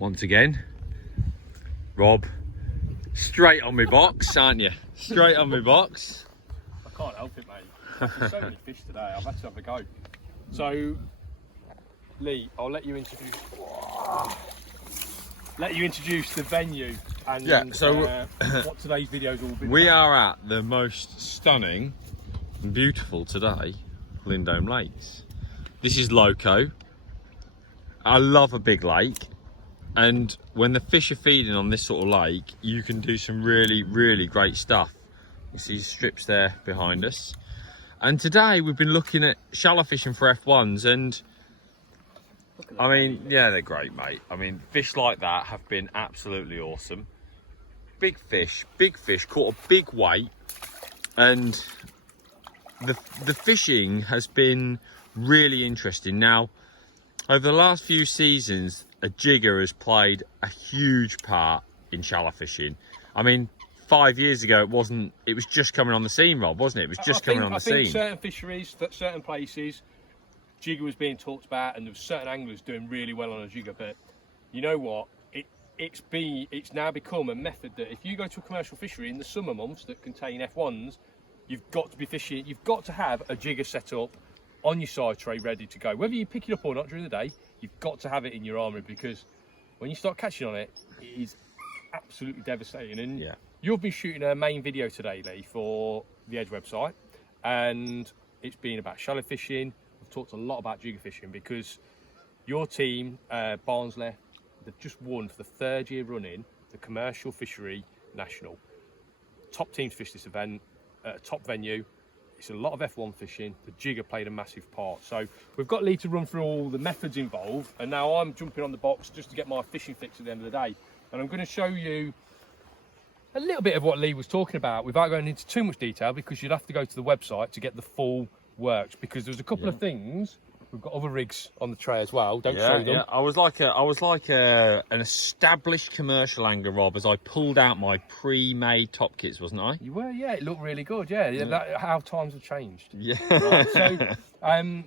once again. Rob, straight on my box, aren't you? Straight on my box. I can't help it, mate. There's so many fish today, I've had to have a go. So, Lee, I'll let you introduce the venue and what today's video's all been We about. are at the most stunning and beautiful today, Lindholme Lakes. This is Loco. I love a big lake, and when the fish are feeding on this sort of lake, you can do some really, really great stuff. You see strips there behind us. And today we've been looking at shallow fishing for F1s, and I mean, yeah, they're great, mate. I mean, fish like that have been absolutely awesome. Big fish, caught a big weight, and the fishing has been really interesting. Now, over the last few seasons, a jigger has played a huge part in shallow fishing. I mean, 5 years ago, it was just coming on the scene, Rob, wasn't it? It was just coming on the scene. I think certain fisheries, certain places, jigger was being talked about, and there were certain anglers doing really well on a jigger. But you know what? It's now become a method that if you go to a commercial fishery in the summer months that contain F1s, you've got to be fishing. You've got to have a jigger set up on your side tray ready to go. Whether you pick it up or not during the day, you've got to have it in your armoury, because when you start catching on it, it is absolutely devastating. And yeah. You've been shooting a main video today, Lee, for the Edge website, and it's been about shallow fishing. We've talked a lot about jigger fishing because your team, Barnsley, they've just won for the 3rd year running the Commercial Fishery National. Top teams fish this event at a top venue. It's a lot of F1 fishing. The jigger played a massive part. So we've got Lee to run through all the methods involved, and now I'm jumping on the box just to get my fishing fix at the end of the day. And I'm going to show you a little bit of what Lee was talking about without going into too much detail, because you'd have to go to the website to get the full works, because there's a couple of things. We've got other rigs on the tray as well. Don't show them. Yeah. I was like an established commercial angler, Rob, as I pulled out my pre-made top kits, wasn't I? You were, yeah. It looked really good, yeah. How times have changed. Yeah. Right, so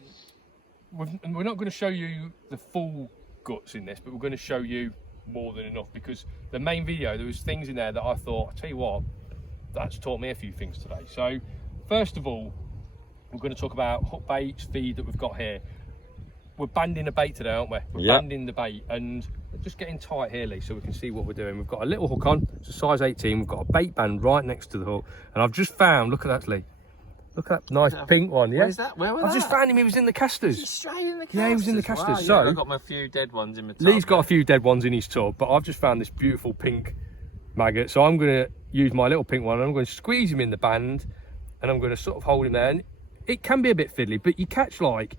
we're not going to show you the full guts in this, but we're going to show you more than enough, because the main video, there was things in there that I thought, I tell you what, that's taught me a few things today. So first of all, we're going to talk about hook baits, feed that we've got here. We're banding a bait today, aren't we? We're banding the bait, and we're just getting tight here, Lee, so we can see what we're doing. We've got a little hook on, it's a size 18. We've got a bait band right next to the hook, and I've just found, look at that, Lee. Look at that nice pink one, yeah? Where's that? Where was that? I just found him, he was in the casters. He's straight in the casters? Yeah, he was in the casters. Wow, so I've got my few dead ones in my tub. Lee's got a few dead ones in his tub, but I've just found this beautiful pink maggot. So I'm going to use my little pink one, and I'm going to squeeze him in the band, and I'm going to sort of hold him there. And it can be a bit fiddly, but you catch like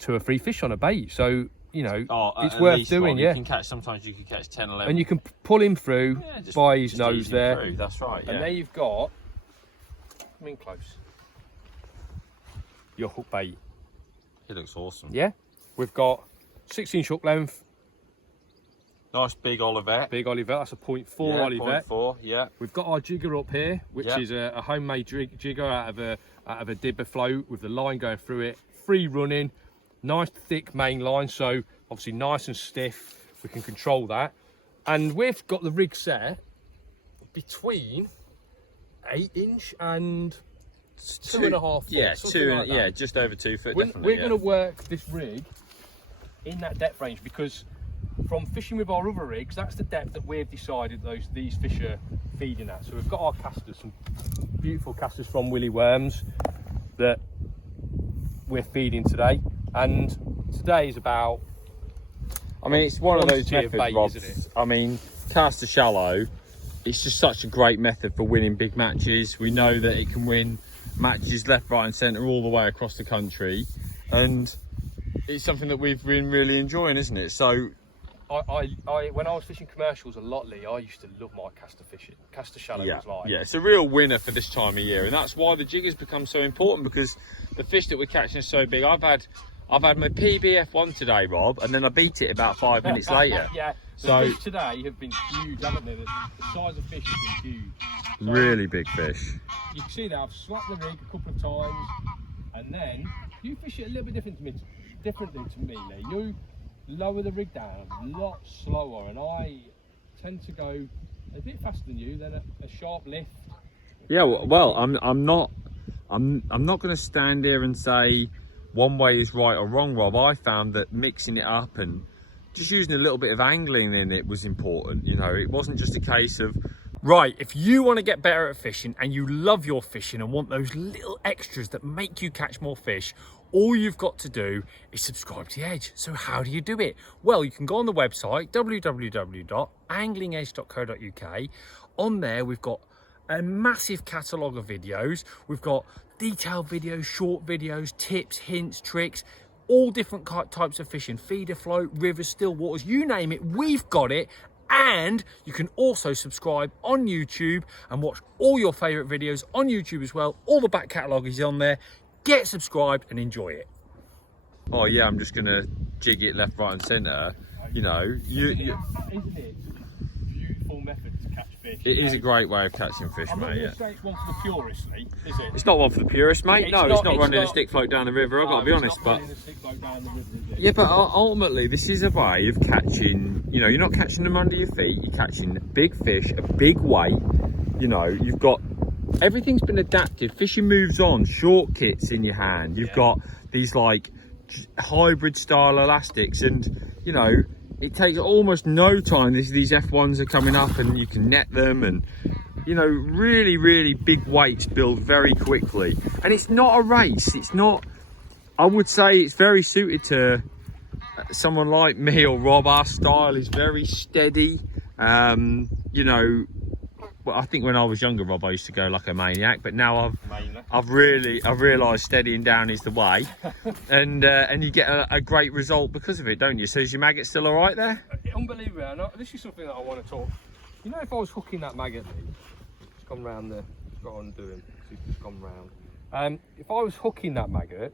2 or 3 fish on a bait. So, you know, it's worth doing, yeah. Sometimes you can catch 10, 11. And you can pull him through by his nose there. Through. That's right, yeah. And there you've got, come in close, your hook bait. He looks awesome. Yeah. We've got 16-inch hook length. Nice big Olivet. Big Olivet, that's a 0.4 Olivet. 0.4, yeah. We've got our jigger up here, which is a homemade jigger out of a dibber float with the line going through it. Free running, nice thick main line, so obviously nice and stiff. We can control that. And we've got the rig set between 8-inch and 2.5 foot. Yeah, just over 2 foot. We're going to work this rig in that depth range, because from fishing with our other rigs, that's the depth that we've decided these fish are feeding at. So we've got our casters, some beautiful casters from Willy Worms that we're feeding today. And today is about, I mean, it's one of those methods, Rob. I mean, cast to shallow, it's just such a great method for winning big matches. We know that it can win matches left, right and centre all the way across the country, and it's something that we've been really enjoying, isn't it? So when I was fishing commercials a lot, Lee, I used to love my caster fishing. Caster shallow was like, it's a real winner for this time of year, and that's why the jiggers become so important, because the fish that we're catching is so big. I've had my PBF1 today, Rob, and then I beat it about 5 minutes later. Yeah. The fish today have been huge, haven't they? The size of fish has been huge. So, really big fish. You can see that I've swapped the rig a couple of times, and then you fish it a little bit differently to me, Lee. lower the rig down a lot slower, and I tend to go a bit faster than you, then a sharp lift. Yeah, well, I'm not going to stand here and say one way is right or wrong, Rob. I found that mixing it up and just using a little bit of angling in it was important. You know, it wasn't just a case of, right, if you want to get better at fishing and you love your fishing and want those little extras that make you catch more fish, all you've got to do is subscribe to The Edge. So how do you do it? Well, you can go on the website, www.anglingedge.co.uk. On there, we've got a massive catalogue of videos. We've got detailed videos, short videos, tips, hints, tricks, all different types of fishing, feeder, float, rivers, still waters, you name it, we've got it. And you can also subscribe on YouTube and watch all your favourite videos on YouTube as well. All the back catalogue is on there. Get subscribed and enjoy it. Oh yeah, I'm just gonna jig it left, right and centre. You know, isn't it a beautiful method to catch fish? It is a great way of catching fish, I'm mate. not Yeah. say it's one for the purists, Lee, is it? It's not one for the purists, mate. It's No, not- it's not it's running a not- stick float down the river. I've got to be honest, but but yeah, but ultimately this is a way of catching. You know, you're not catching them under your feet. You're catching big fish, a big weight. You know, you've got everything's been adapted. Fishing moves on. Short kits in your hand. You've got these like hybrid style elastics, and you know it takes almost no time. These F1s are coming up, and you can net them, and you know really big weights build very quickly. And it's not a race. It's not. I would say it's very suited to someone like me or Rob. Our style is very steady. You know. Well, I think when I was younger, Rob, I used to go like a maniac, but now I've realised steadying down is the way, and you get a great result because of it, don't you? So is your maggot still all right there? Unbelievable. This is something that I want to talk. You know, if I was hooking that maggot, it's gone round the, got on doing, it's gone round. If I was hooking that maggot,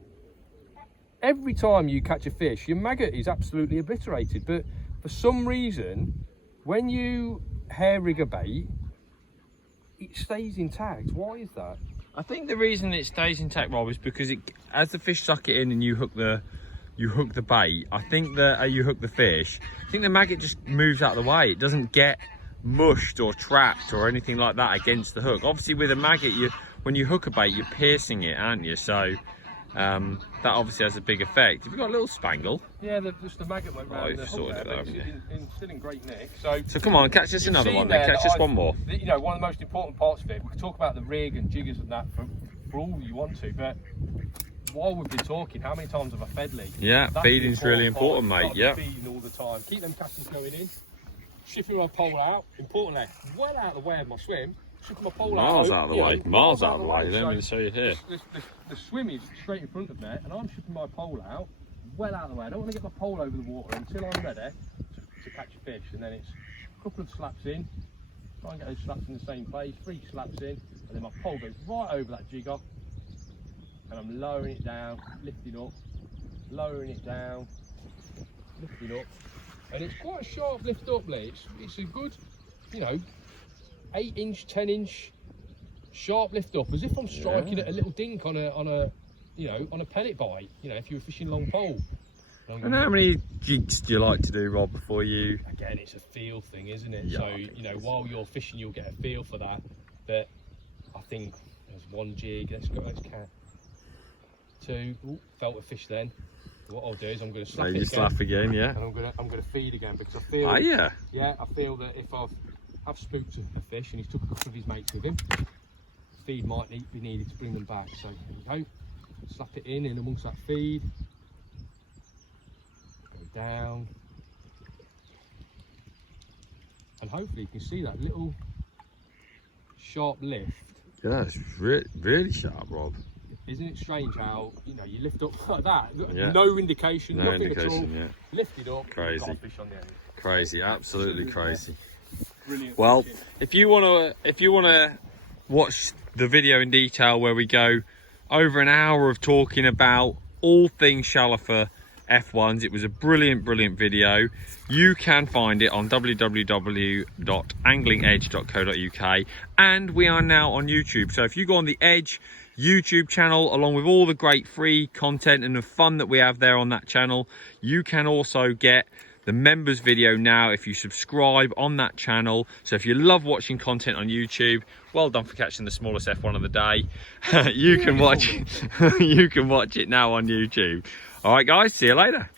every time you catch a fish, your maggot is absolutely obliterated. But for some reason, when you hair rig a bait, it stays intact. Why is that? I think the reason it stays intact, Rob, is because as the fish suck it in and you hook the bait, I think that you hook the fish, I think the maggot just moves out of the way. It doesn't get mushed or trapped or anything like that against the hook. Obviously with a maggot, when you hook a bait, you're piercing it, aren't you? So that obviously has a big effect. Have you got a little spangle? Yeah, the maggot went round you've the hook sorted there, it but out, it's haven't you? still in great nick. So come on, catch us another one then. Catch us one more. You know, one of the most important parts of it, we could talk about the rig and jiggers and that for all you want to, but while we've been talking, how many times have I fed, Lee? Yeah, feeding's really important, mate. Yeah. Feeding all the time. Keep them castings going in. Shipping my pole out. Importantly, well out of the way of my swim. Shipping my pole Miles out. out of the way. Miles out of the way. Let me show you here. The swim is straight in front of me, and I'm shipping my pole out, well out of the way. I don't want to get my pole over the water until I'm ready to catch a fish. And then it's a couple of slaps in. Try and get those slaps in the same place. 3 slaps in, and then my pole goes right over that jigger. And I'm lowering it down, lifting up, lowering it down, lifting up. And it's quite a sharp lift up, Lee. It's a good, you know, 8-inch, 10-inch sharp lift up, as if I'm striking at a little dink on a you know, on a pellet bite, you know, if you were fishing long pole. And how many jigs do you like to do, Rob, before you... Again, it's a feel thing, isn't it? Yeah, so, you know, while you're fishing, you'll get a feel for that. But I think there's 1 jig, let's count. 2, ooh, felt a fish then. What I'll do is I'm going to slap it again. Slap again, yeah. And I'm going to feed again, because I feel... Oh, yeah. Yeah, I feel that if I've spooked a fish and he's took a couple of his mates with him, feed might be needed to bring them back. So here we go. Slap it in amongst that feed. Go down. And hopefully you can see that little sharp lift. Yeah, it's really sharp, Rob. Isn't it strange how, you know, you lift up like that, Yeah. No indication, No nothing indication, at all. yeah. Lift it up, Crazy. got a fish on the end. Crazy, absolutely crazy. Brilliant. Well, fishing. if you wanna watch the video in detail where we go over an hour of talking about all things shallow for F1s, it was a brilliant video. You can find it on www.anglingedge.co.uk, and we are now on YouTube. So if you go on the Edge YouTube channel, along with all the great free content and the fun that we have there on that channel. You can also get the members video now if you subscribe on that channel. So if you love watching content on YouTube, well done for catching the smallest F1 of the day. You can watch it now on YouTube. All right guys, see you later.